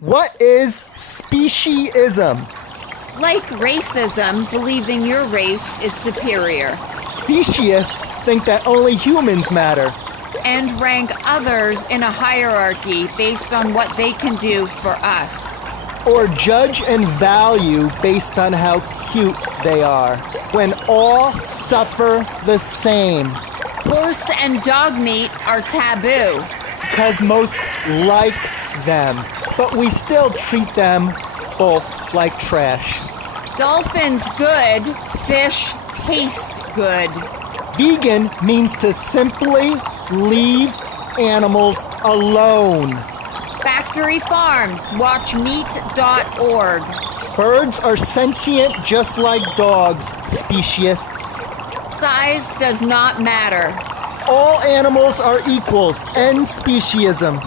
What is speciesism? Like racism, believing your race is superior. Speciesists think that only humans matter. And rank others in a hierarchy based on what they can do for us. Or judge and value based on how cute they are, when all suffer the same. Horse and dog meat are taboo. Because most like them, but we still treat them both like trash. Dolphins good, fish taste good. Vegan means to simply leave animals alone. Factory farms, watch meat.org. Birds are sentient just like dogs, speciesists. Size does not matter. All animals are equals, end speciesism.